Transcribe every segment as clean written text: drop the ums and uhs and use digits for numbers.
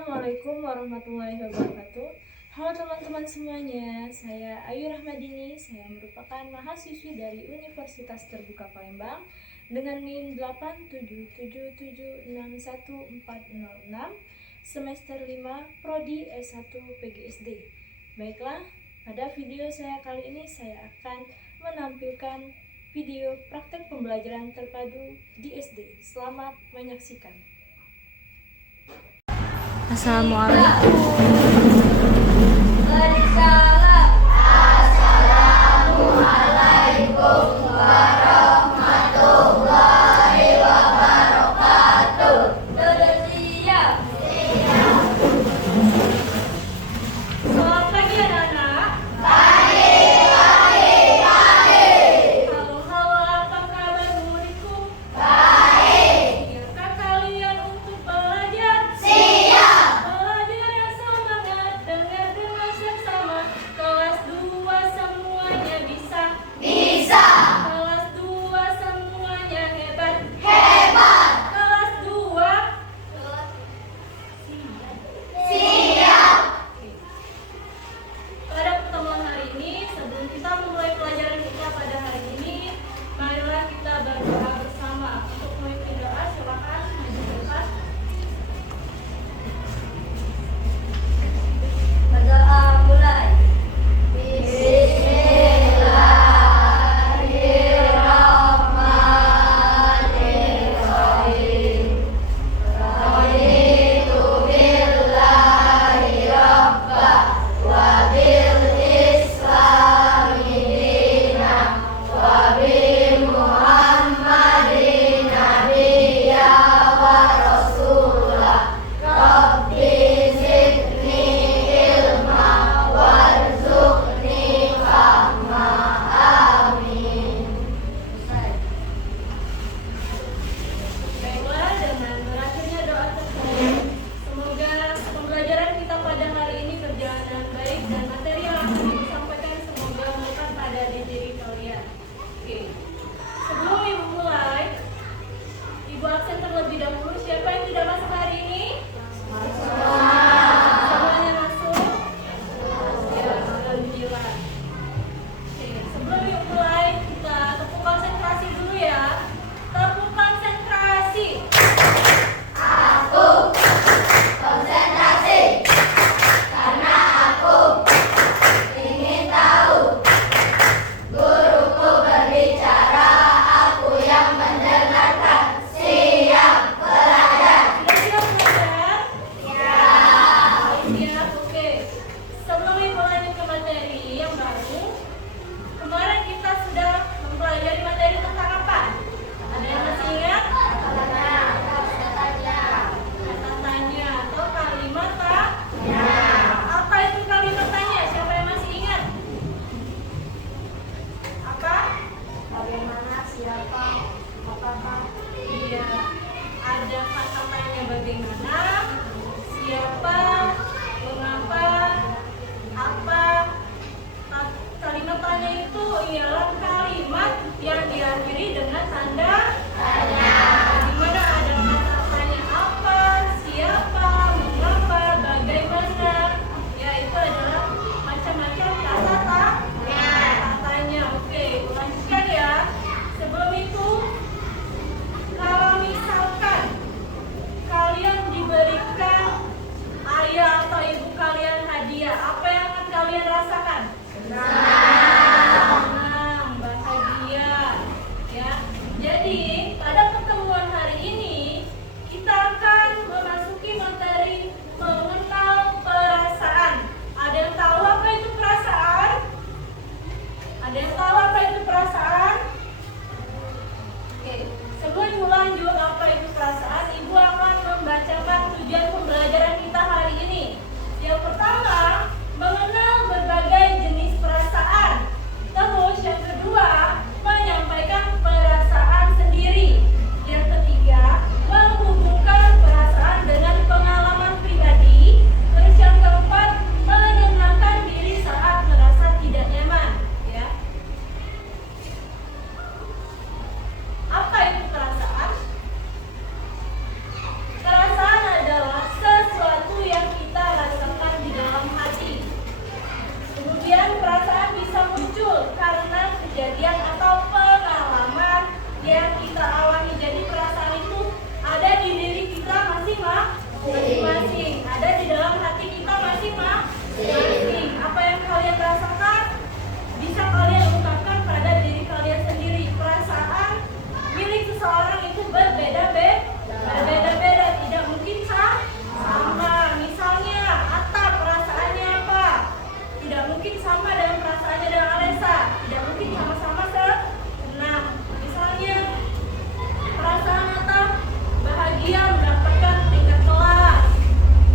Assalamualaikum warahmatullahi wabarakatuh. Halo teman-teman semuanya, saya Ayu Rahmadini. Saya merupakan mahasiswi dari Universitas Terbuka Palembang dengan NIM 877761406 semester 5 Prodi S1 PGSD. Baiklah, pada video saya kali ini saya akan menampilkan video praktek pembelajaran terpadu di SD. Selamat menyaksikan. Assalamualaikum. Assalamualaikum warahmatullahi wabarakatuh. Sudah siap? Siap. Selamat pagi anak-anak. Baik. Halo, apa kabar muridku? Baik. Siapkah kalian untuk belajar? Siap. Belajar yang semangat, dengar seksama. Kelas 2 semuanya bisa. Bisa. Kelas 2 semuanya hebat. Hebat. Kelas 2 Siap. Pada pertemuan hari ini, sebelum kita memulai pelajaran kita pada hari ini, marilah kita berdoa bersama. Untuk memimpin doa, silakan maju ke depan. Berdoa mulai. Bismillahirrahmanirrahim. Raditu billahi rabba wa bil islami dina wa bi Muhammadin nabiyya wa rasula. Rabbi zidni ilma warzuqni fahma. Amin. Baiklah, dengan berakhirnya doa tersebut, semoga pembelajaran kita pada hari ini berjalan dengan baik dan materi yang akan disampaikan semoga melekat pada diri kalian. Oke. Sebelum Ibu mulai, Ibu absen terlebih dahulu. Siapa yang tidak masuk hari ini? Semuanya masuk? Ya, alhamdulillah. Oke, sebelum Ibu mulai, kita tepuk konsentrasi dulu ya. Tepuk konsentrasi. Aku konsentrasi karena aku ingin tahu. Guruku berbicara, aku yang mendengarkan. Siap belajar. Sudah siap belajar? Siap. Siap, oke. Sebelum Ibu lanjut ke materi yang baru, kemarin kita sudah mempelajari materi tentang apa? Ada yang masih ingat? Kata tanya atau kalimat tanya. Apa itu kalimat tanya? Siapa yang masih ingat? Apa? Bagaimana, siapa, apakah? Iya. Ada kata tanya bagaimana, siapa, mengapa, apa. Kalimat tanya itu ialah kalimat yang diakhiri dengan tanda tanya. Di mana ada kata tanya apa, siapa, mengapa, bagaimana. Ya, itu adalah macam-macam kata tanya. Oke, lanjutkan ya. Sebelum itu, kalau misalkan kalian diberikan ayah atau ibu kalian hadiah, apa yang akan kalian rasakan? Senang. Masing-masing. Ada di dalam hati kita masing-masing. Apa yang kalian rasakan bisa kalian ungkapkan pada diri kalian sendiri. Perasaan milik seseorang itu berbeda-beda, tidak mungkin sama. Misalnya Atta perasaannya apa? Tidak mungkin sama dengan perasaannya dengan Alesa. Tidak mungkin sama-sama senang. Misalnya perasaan Atta bahagia mendapatkan tingkat kelas.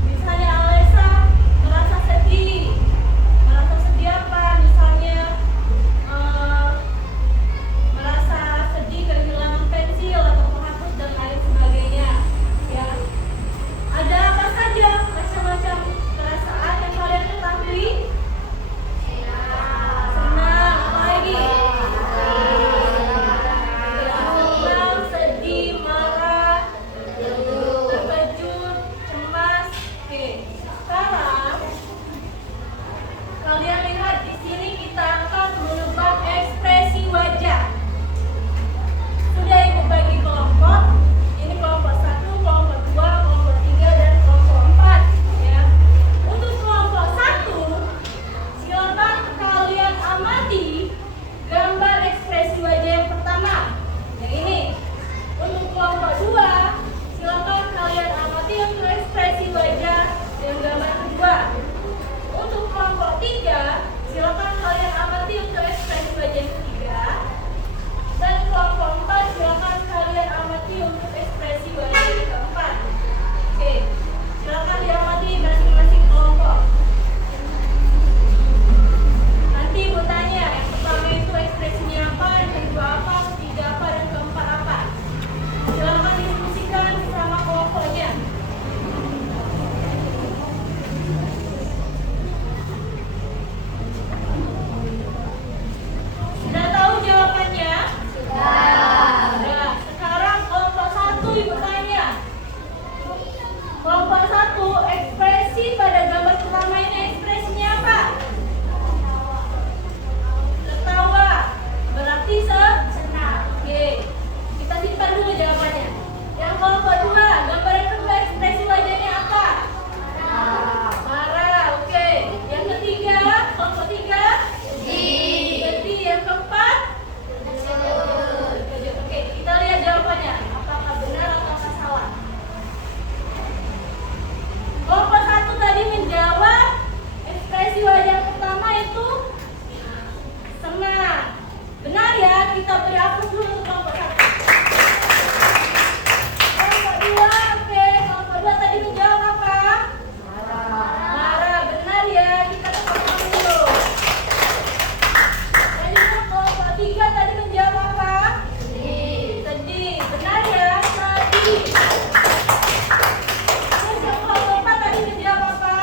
Misalnya Alesa merasa sedih. Merasa sedih apa? Misalnya merasa sedih kehilangan pensil atau penghapus dan lain sebagainya. Ya. Ada apa saja macam-macam perasaan yang kalian ketahui? Senang, apa lagi? Senang, sedih, marah, terkejut, cemas. Oke. Sekarang kalian lihat di sini kita akan menebak ekspresi wajah. Sudah Ibu bagi kelompok. Ini kelompok 1, kelompok 2, kelompok 3, dan kelompok 4 ya. Untuk kelompok 1, silakan kalian amati gambar ekspresi wajah yang pertama. Yang ini. Untuk kelompok 2, silakan kalian amati untuk ekspresi wajah yang gambar kedua. Untuk kelompok 3, silakan kalian amati untuk ekspresi wajah yang ketiga. Dan kelompok 4, silakan kalian amati untuk ekspresi wajah yang keempat. Oke, silakan diamati masing-masing kelompok. Nanti Ibu tanya, yang pertama itu ekspresinya apa, yang kedua apa, ketiga apa, dan keempat apa. Silakan diskusikan bersama kelompoknya. Sudah tahu jawabannya? Sudah. Sekarang kelompok 1 Ibu tanya. Kelompok 1, ekspresi pada gambar pertama ini ekspresinya apa? Tertawa. Berarti senang. Oke. Kita simpan dulu jawabannya. Yang kelompok 2, gambar yang kedua ekspresi wajahnya apa? Marah. Oke. Yang ketiga, kelompok 3, sedih. Yang keempat, terkejut. Oke, kita lihat jawabannya. Apakah benar atau salah? Kelompok 1 tadi menjawab ekspresi wajah pertama itu senang. Benar ya? Kita beri aplaus dulu untuk kelompok 1. Kelompok 2, oke. Kelompok 2 tadi menjawab apa? Marah. Benar ya? Kita tepuk tangan dulu. Dan juga kelompok 3 tadi menjawab apa? Sedih. Benar ya? Sedih. Terus yang kelompok 4 tadi menjawab apa?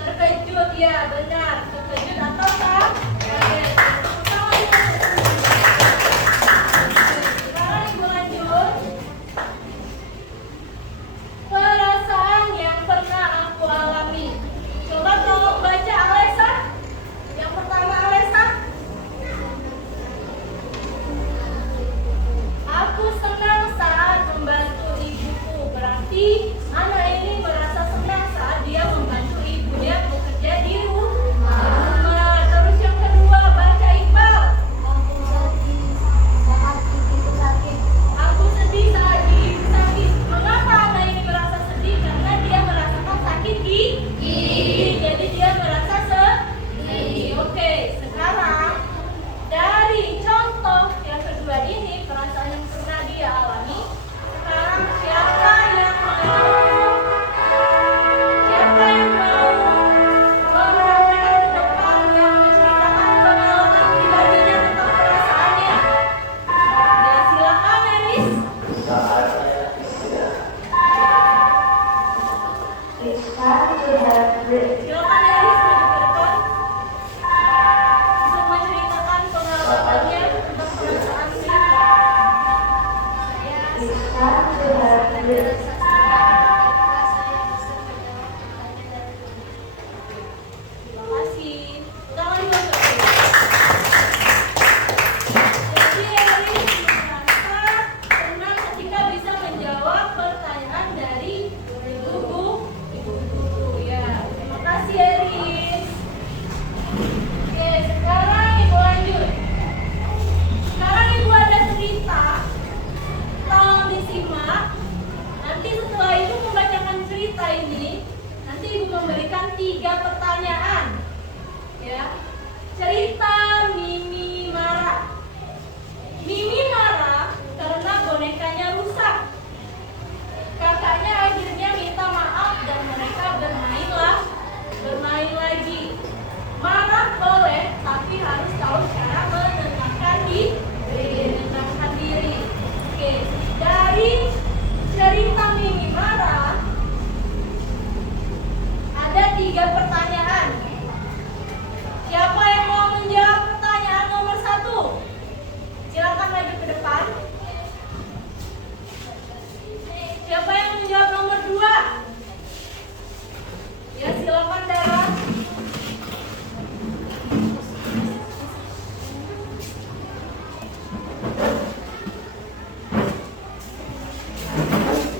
Terkejut. Ya, benar. Terkejut atau kaget. Sekarang Ibu lanjut. Perasaan yang pernah aku alami. Coba tolong baca Alesa. Yang pertama Alesa. Aku senang saat membantu ibuku. Berarti anak ini merasa senang saat dia membantu ibunya bekerja di rumah. Terus yang kedua baca Iqbal. Aku sedih saat gigiku sakit. Mengapa anak ini merasa sedih? Karena dia merasakan sakit gigi. Jadi dia merasa sedih. Oke, sekarang dari contoh yang kedua ini perasaan yang pernah dia alami. Sekarang siapa yang mengalami memberikan 3 pertanyaan. Ya. Cerita Mimi marah. Mimi marah karena bonekanya rusak. Kakaknya akhirnya minta maaf dan mereka bermain lagi. Marah boleh, tapi harus tahu cara menenangkan diri. Oke, dari cerita Mimi marah ada 3 pertanyaan. Siapa yang mau menjawab pertanyaan nomor 1? Silakan maju ke depan. Siapa yang menjawab nomor 2? Ya, silakan Dara.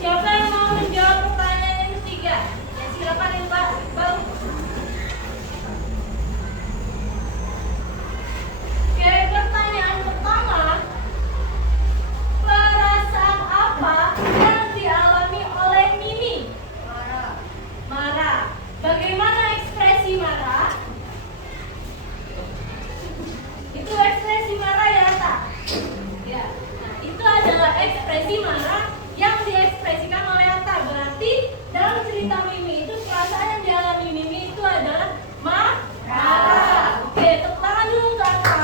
Siapa yang mau menjawab pertanyaan yang ketiga? Ya, silakan Iqbal. Oke, pertanyaan pertama. Perasaan apa yang dialami oleh Mimi? Marah. Bagaimana ekspresi marah? Itu ekspresi marah ya, tak? Ya. Nah, itu adalah ekspresi marah yang diekspresikan oleh Atta. Berarti dalam cerita Mimi itu perasaan yang dialami Mimi itu adalah marah. Oke, tepuk tangan dulu untuk Atta.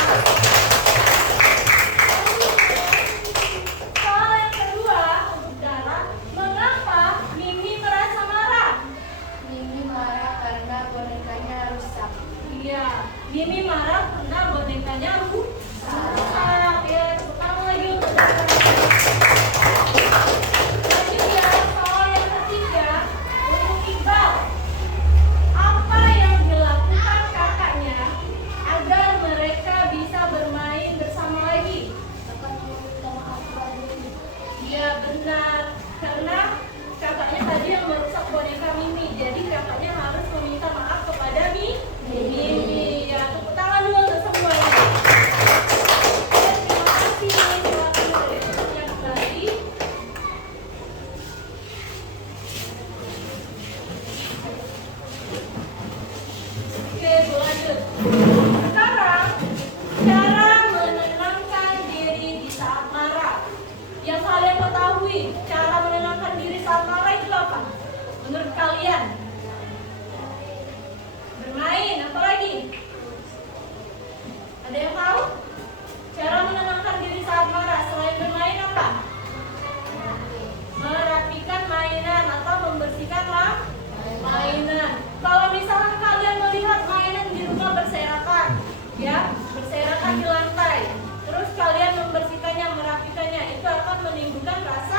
Soal yang kedua untuk Dara, mengapa Mimi merasa marah? Mimi marah karena bonekanya rusak. Iya, Mimi marah karena bonekanya rusak. Ya, tepuk tangan lagi untuk Dara. Lanjut ya, soal yang ketiga untuk Iqbal. Apa yang dilakukan kakaknya agar mereka bisa bermain bersama lagi? Kakak meminta maaf pada Mimi. Iya benar, karena kakaknya tadi yang merusak boneka Mimi, jadi kakaknya harus meminta maaf kepada Mimi. Ya, tepuk tangan dulu untuk semuanya. Oke, terima kasih. Silakan dari temannya kembali. Oke, lanjut. Sekarang cara menenangkan diri di saat marah. Yang kalian ketahui, cara menenangkan diri saat marah itu apa? Menurut kalian? Bermain, apa lagi? Ada yang tahu? Cara menenangkan diri saat marah selain bermain apa? Merapikan mainan atau membersihkan mainan. Kalau misalkan kalian melihat mainan di rumah berserakan, ya, berserakan di lantai, terus kalian membersihkannya, merapikannya, itu akan menimbulkan rasa